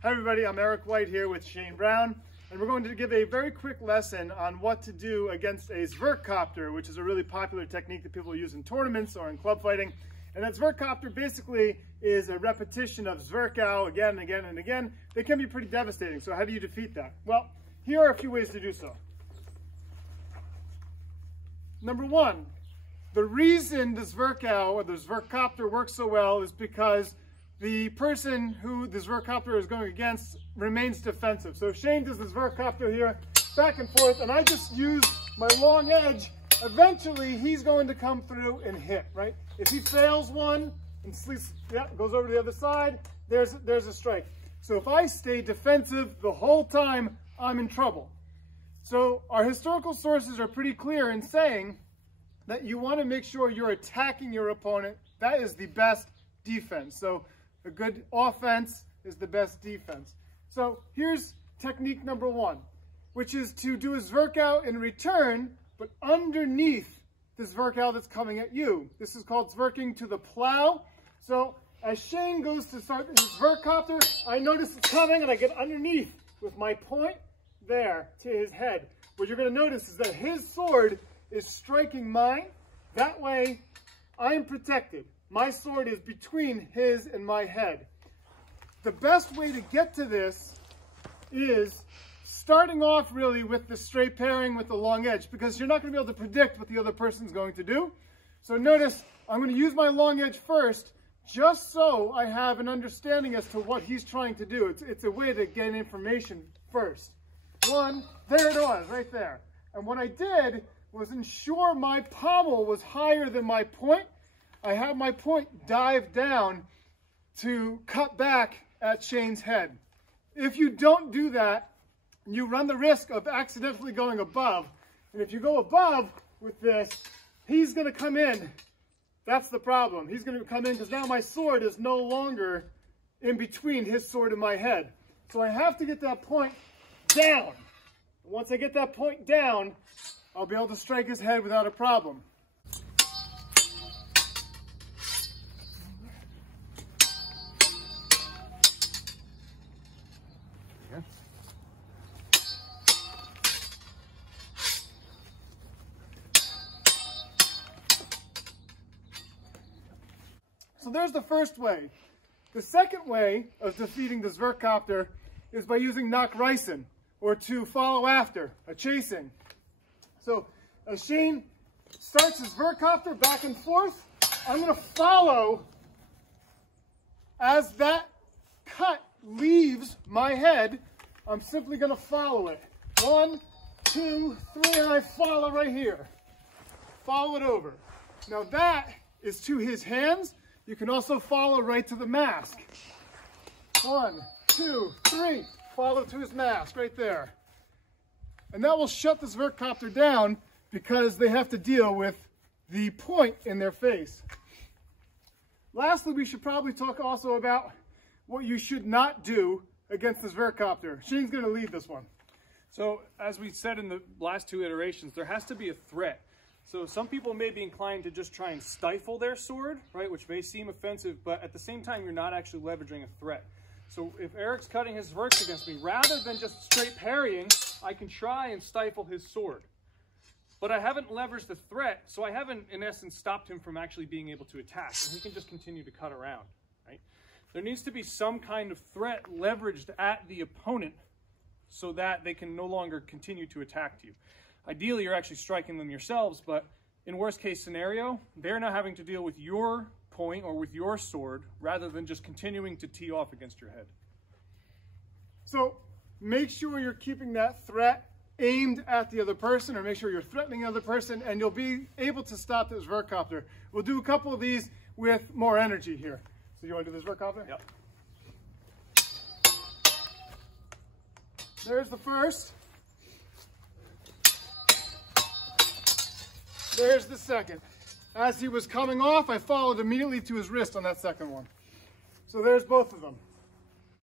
Hi everybody, I'm Eric White here with Shane Brown, and we're going to give a very quick lesson on what to do against a Zwerch Copter, which is a really popular technique that people use in tournaments or in club fighting. And that Zwerch Copter basically is a repetition of zwerchau again and again and again. They can be pretty devastating, so how do you defeat that? Well, here are a few ways to do so. Number one, the reason the zwerchau or the Zwerch Copter works so well is because the person who the Zwerch Copter is going against remains defensive. So Shane does the Zwerch Copter here, back and forth, and I just use my long edge. Eventually, he's going to come through and hit, right? If he fails one and goes over to the other side, there's a strike. So if I stay defensive the whole time, I'm in trouble. So our historical sources are pretty clear in saying that you want to make sure you're attacking your opponent. That is the best defense. So a good offense is the best defense. So here's technique number one, which is to do a zwerchau in return, but underneath the zwerchau that's coming at you. This is called zwerching to the plow. So as Shane goes to start his Zwerch Copter, I notice it's coming and I get underneath with my point there to his head. What you're going to notice is that his sword is striking mine. That way I'm protected. My sword is between his and my head. The best way to get to this is starting off really with the straight pairing with the long edge, because you're not going to be able to predict what the other person's going to do. So notice I'm going to use my long edge first, just so I have an understanding as to what he's trying to do. It's a way to gain information first. One, there it was, right there. And what I did was ensure my pommel was higher than my point. I have my point dive down to cut back at Shane's head. If you don't do that, you run the risk of accidentally going above. And if you go above with this, he's going to come in. That's the problem. He's going to come in because now my sword is no longer in between his sword and my head. So I have to get that point down. Once I get that point down, I'll be able to strike his head without a problem. So there's the first way. The second way of defeating the Zwerch Copter is by using nachreisen, or to follow after, a chasing. So as Shane starts his Zwerch Copter back and forth, I'm going to follow as that cut leaves my head. I'm simply going to follow it. 1, 2, 3, and I follow right here. Follow it over. Now that is to his hands. You can also follow right to the mask. 1, 2, 3. Follow to his mask right there. And that will shut the Zwerch Copter down because they have to deal with the point in their face. Lastly, we should probably talk also about what you should not do against the Zwerch Copter. Shane's going to lead this one. So as we said in the last two iterations, there has to be a threat. So some people may be inclined to just try and stifle their sword, right, which may seem offensive, but at the same time, you're not actually leveraging a threat. So if Eric's cutting his Zwerch against me, rather than just straight parrying, I can try and stifle his sword. But I haven't leveraged the threat, so I haven't, in essence, stopped him from actually being able to attack, and he can just continue to cut around, right? There needs to be some kind of threat leveraged at the opponent so that they can no longer continue to attack you. Ideally, you're actually striking them yourselves, but in worst case scenario, they're now having to deal with your point or with your sword rather than just continuing to tee off against your head. So make sure you're keeping that threat aimed at the other person, or make sure you're threatening the other person, and you'll be able to stop this Zwerch Copter. We'll do a couple of these with more energy here. So you want to do this Zwerch Copter? Yep. There's the first. There's the second. As he was coming off, I followed immediately to his wrist on that second one. So there's both of them.